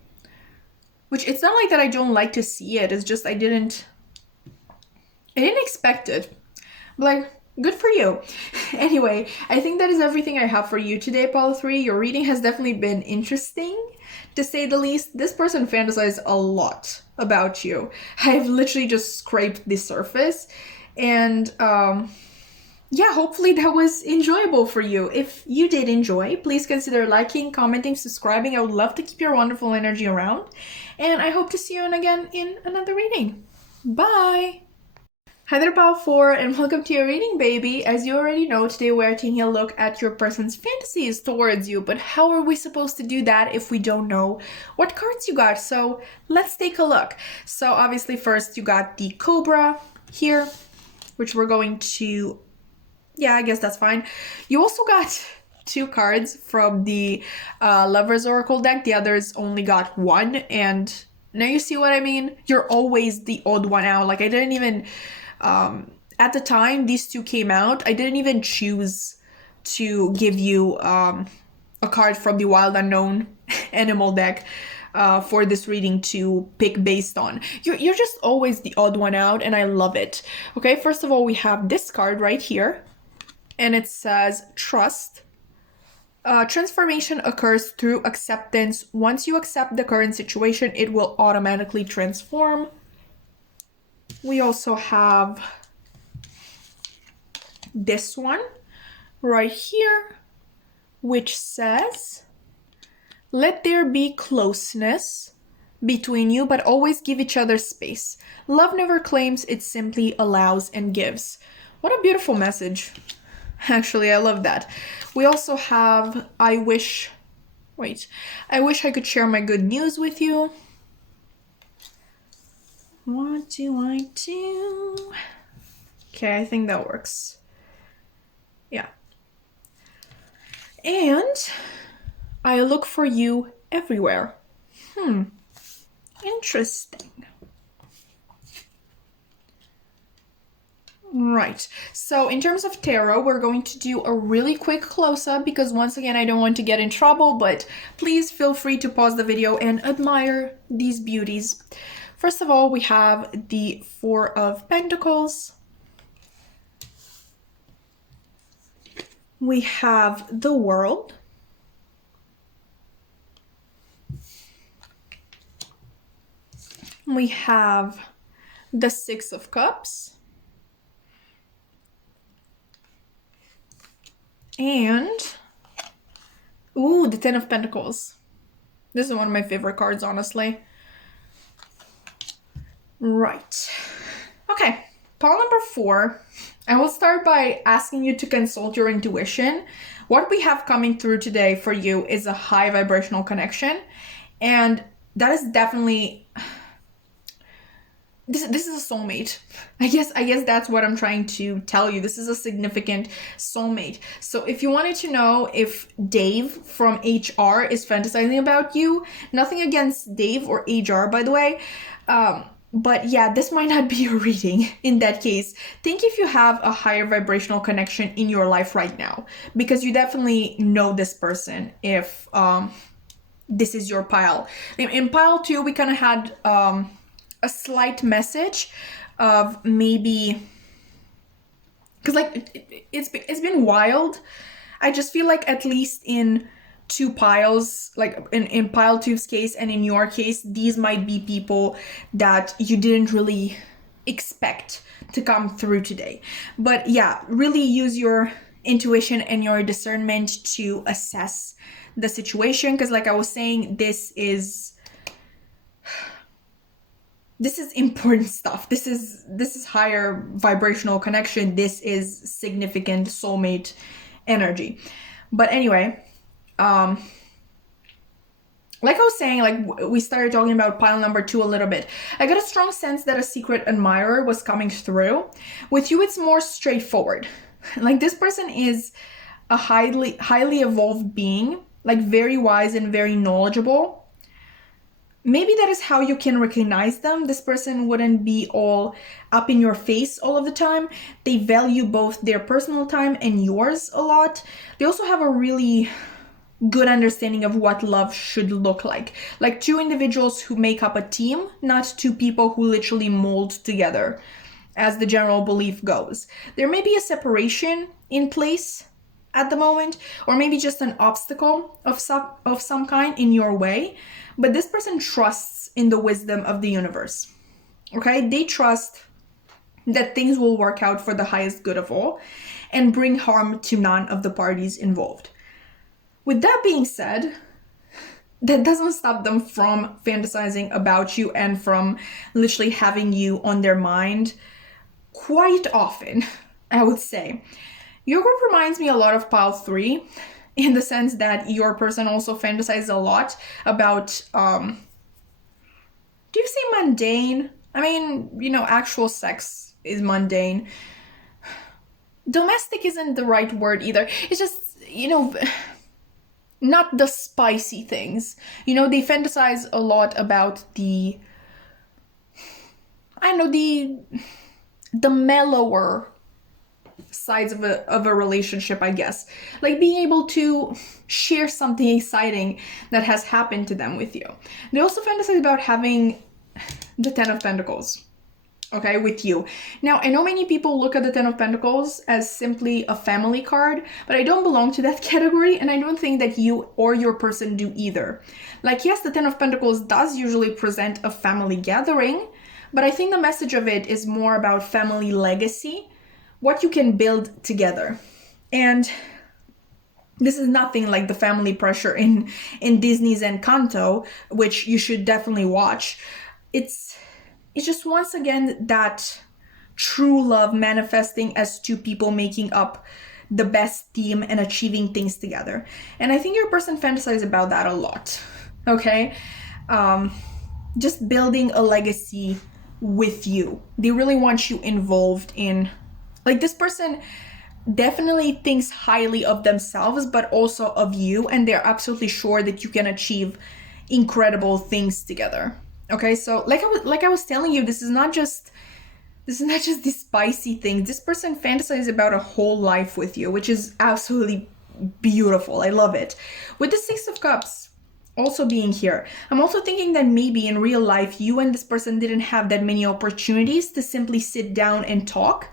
which it's not like that I don't like to see it. It's just I didn't expect it. Like, good for you. Anyway, I think that is everything I have for you today, pile 3. Your reading has definitely been interesting, to say the least. This person fantasized a lot about you. I've literally just scraped the surface. And yeah, hopefully that was enjoyable for you. If you did enjoy, please consider liking, commenting, subscribing. I would love to keep your wonderful energy around. And I hope to see you again in another reading. Bye! Hi there, pile 4, and welcome to your reading, baby. As you already know, today we're taking a look at your person's fantasies towards you. But how are we supposed to do that if we don't know what cards you got? So let's take a look. So obviously first you got the Cobra here, which we're going to... yeah, I guess that's fine. You also got 2 cards from the Lover's Oracle deck. The others only got 1. And now you see what I mean? You're always the odd one out. Like, I didn't even... at the time these 2 came out, I didn't even choose to give you a card from the Wild Unknown Animal deck for this reading to pick based on. You're just always the odd one out, and I love it. Okay, first of all, we have this card right here. And it says, trust. Transformation occurs through acceptance. Once you accept the current situation, it will automatically transform. We also have this one right here, which says, let there be closeness between you, but always give each other space. Love never claims, it simply allows and gives. What a beautiful message. Actually, I love that. We also have, I wish I could share my good news with you. What do I do? Okay, I think that works. Yeah. And I look for you everywhere. Interesting. Right, so in terms of tarot, we're going to do a really quick close-up because once again, I don't want to get in trouble, but please feel free to pause the video and admire these beauties. First of all, we have the Four of Pentacles. We have the World. We have the Six of Cups. And, ooh, the Ten of Pentacles. This is one of my favorite cards, honestly. Right. Okay, pile number 4. I will start by asking you to consult your intuition. What we have coming through today for you is a high vibrational connection. And that is definitely... This is a soulmate. I guess that's what I'm trying to tell you. This is a significant soulmate. So if you wanted to know if Dave from HR is fantasizing about you, nothing against Dave or HR, by the way, but yeah, this might not be your reading in that case. Think if you have a higher vibrational connection in your life right now, because you definitely know this person if this is your pile. In pile 2, we kind of had... a slight message of maybe, because like it's been wild. I just feel like at least in 2 piles, like in pile 2's case and in your case, these might be people that you didn't really expect to come through today. But yeah, really use your intuition and your discernment to assess the situation, because like I was saying, this is important stuff. This is higher vibrational connection. This is significant soulmate energy. But anyway, like I was saying, like we started talking about pile number 2 a little bit. I got a strong sense that a secret admirer was coming through. With you, it's more straightforward. Like this person is a highly evolved being, like very wise and very knowledgeable. Maybe that is how you can recognize them. This person wouldn't be all up in your face all of the time. They value both their personal time and yours a lot. They also have a really good understanding of what love should look like. Like 2 individuals who make up a team, not 2 people who literally mold together, as the general belief goes. There may be a separation in place at the moment, or maybe just an obstacle of some kind in your way. But this person trusts in the wisdom of the universe, okay? They trust that things will work out for the highest good of all and bring harm to none of the parties involved. With that being said, that doesn't stop them from fantasizing about you and from literally having you on their mind quite often, I would say. Your group reminds me a lot of pile 3, in the sense that your person also fantasizes a lot about, do you say mundane? I mean, you know, actual sex is mundane. Domestic isn't the right word either. It's just, you know, not the spicy things. You know, they fantasize a lot about the, I don't know, the mellower sides of a relationship, I guess. Like being able to share something exciting that has happened to them with you. They also fantasize about having the Ten of Pentacles, okay, with you. Now, I know many people look at the Ten of Pentacles as simply a family card, but I don't belong to that category, and I don't think that you or your person do either. Like, yes, the Ten of Pentacles does usually present a family gathering, but I think the message of it is more about family legacy, what you can build together. And this is nothing like the family pressure in Disney's Encanto, which you should definitely watch. It's just, once again, that true love manifesting as 2 people making up the best team and achieving things together. And I think your person fantasizes about that a lot, okay? Just building a legacy with you. They really want you involved in, like, this person definitely thinks highly of themselves, but also of you, and they're absolutely sure that you can achieve incredible things together. Okay, so like I was telling you, this is not just this spicy thing. This person fantasizes about a whole life with you, which is absolutely beautiful. I love it. With the Six of Cups also being here, I'm also thinking that maybe in real life you and this person didn't have that many opportunities to simply sit down and talk,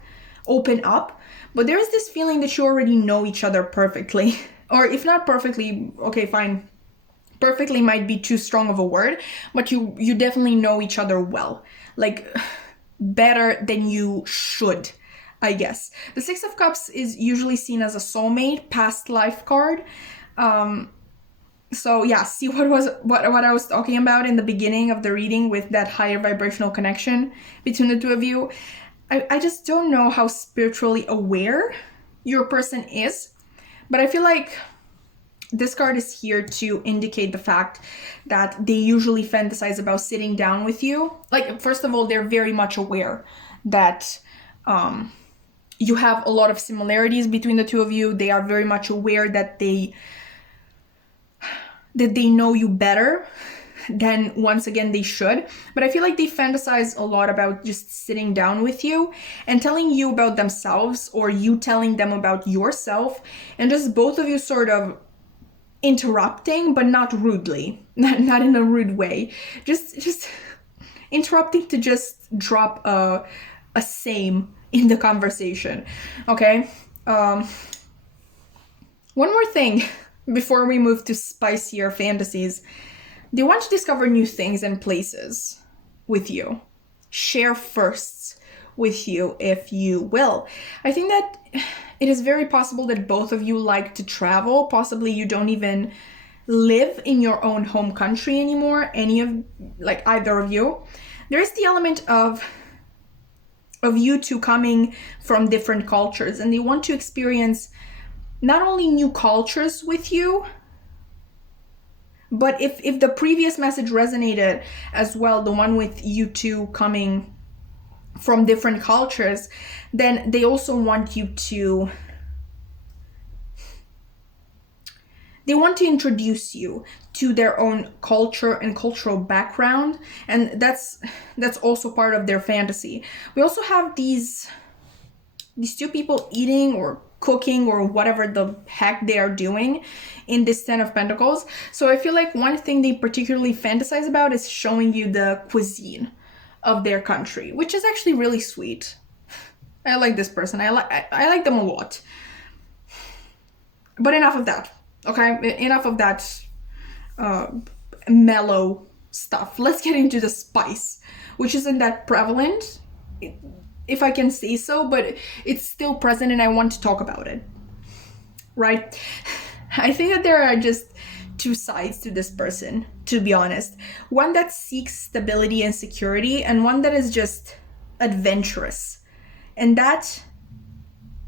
open up, but there's this feeling that you already know each other perfectly. Or if not perfectly, okay, fine. Perfectly might be too strong of a word, but you definitely know each other well. Like, better than you should, I guess. The Six of Cups is usually seen as a soulmate, past life card. So yeah, see what I was talking about in the beginning of the reading with that higher vibrational connection between the two of you. I just don't know how spiritually aware your person is, but I feel like this card is here to indicate the fact that they usually fantasize about sitting down with you. Like, first of all, they're very much aware that you have a lot of similarities between the two of you. They are very much aware that they know you better than, once again, they should. But I feel like they fantasize a lot about just sitting down with you and telling you about themselves, or you telling them about yourself, and just both of you sort of interrupting, but not rudely, not in a rude way, just interrupting to just drop a same in the conversation. Okay, one more thing before we move to spicier fantasies. They want to discover new things and places with you, share firsts with you, if you will. I think that it is very possible that both of you like to travel. Possibly you don't even live in your own home country anymore, either of you. There is the element of you two coming from different cultures, and they want to experience not only new cultures with you, but if the previous message resonated as well, the one with you two coming from different cultures, then they also want you to, they want to introduce you to their own culture and cultural background, and that's also part of their fantasy. We also have these two people eating or cooking or whatever the heck they are doing in this Ten of Pentacles. So I feel like one thing they particularly fantasize about is showing you the cuisine of their country, which is actually really sweet. I like this person. I like them a lot. But enough of that. Okay, enough of that mellow stuff. Let's get into the spice, which isn't that prevalent, if I can say so, but it's still present and I want to talk about it. Right? I think that there are just two sides to this person, to be honest. One that seeks stability and security, and one that is just adventurous. And that,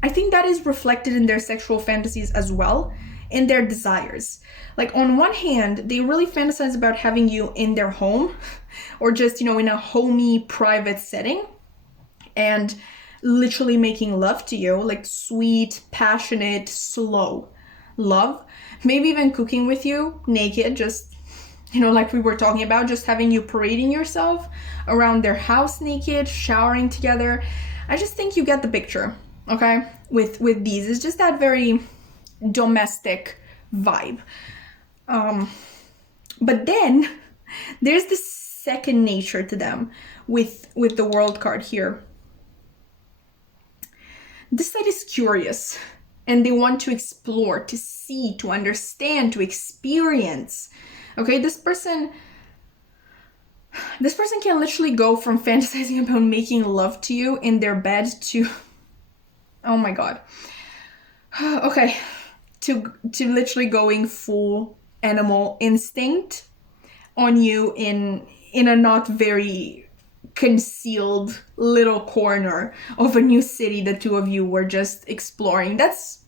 I think that is reflected in their sexual fantasies as well, in their desires. Like, on one hand, they really fantasize about having you in their home, or just, in a homey, private setting, and literally making love to you, like sweet, passionate, slow love. Maybe even cooking with you naked, just, like we were talking about, just having you parading yourself around their house naked, showering together. I just think you get the picture, okay? With these, it's just that very domestic vibe. But then there's this second nature to them with the World card here. This side is curious, and they want to explore, to see, to understand, to experience. Okay, this person can literally go from fantasizing about making love to you in their bed to, oh my god. Okay, to literally going full animal instinct on you in a not very concealed little corner of a new city the two of you were just exploring. That's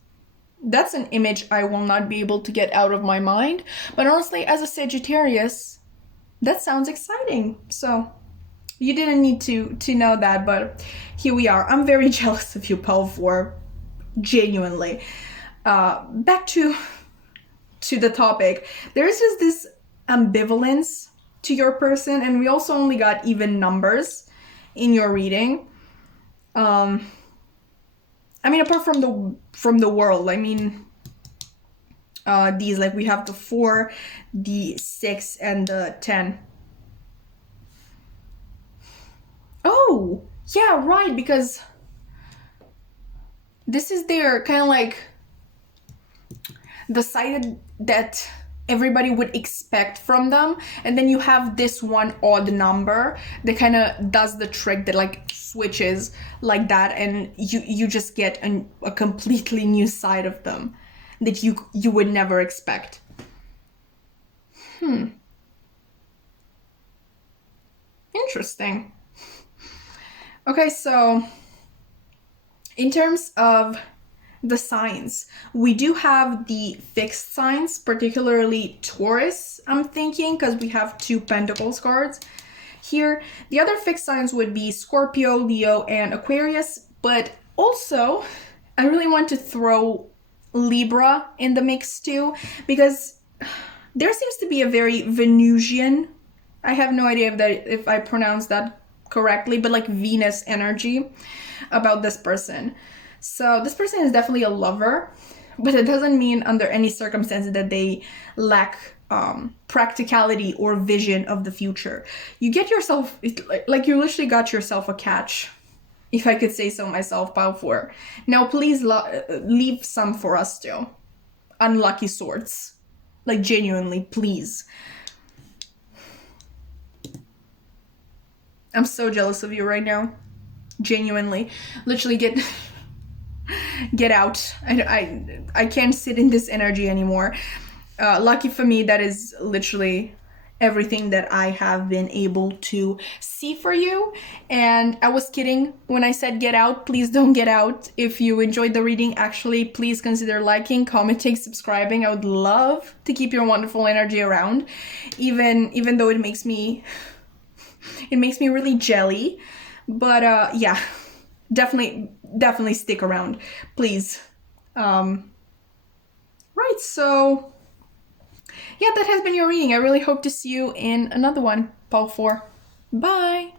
an image I will not be able to get out of my mind. But honestly, as a Sagittarius, that sounds exciting. So you didn't need to know that, but here we are. I'm very jealous of you, Paul, for genuinely. Back to the topic. There's just this ambivalence to your person, and we also only got even numbers in your reading. I mean, apart from the world, I mean, these, like, we have the 4, the 6, and the 10. Oh, yeah, right, because this is their kind of like the side that everybody would expect from them, and then you have this one odd number that kind of does the trick, that like switches like that, and you just get a completely new side of them that you would never expect. Interesting. Okay, so in terms of the signs, we do have the fixed signs, particularly Taurus, I'm thinking, because we have 2 Pentacles cards here. The other fixed signs would be Scorpio, Leo, and Aquarius, but also I really want to throw Libra in the mix too, because there seems to be a very Venusian, I have no idea if I pronounced that correctly, but like Venus energy about this person. So this person is definitely a lover, but it doesn't mean under any circumstances that they lack practicality or vision of the future. You get yourself, like you literally got yourself a catch, if I could say so myself, pile 4. Now please leave some for us too. Unlucky sorts. Like genuinely, please. I'm so jealous of you right now. Genuinely. Literally get out. I can't sit in this energy anymore. Lucky for me, that is literally everything that I have been able to see for you. And I was kidding when I said get out. Please don't get out. If you enjoyed the reading, actually, please consider liking, commenting, subscribing. I would love to keep your wonderful energy around, even though it makes me really jelly. But yeah, definitely stick around, please. Right, so yeah, that has been your reading. I really hope to see you in another one, Paul 4. Bye!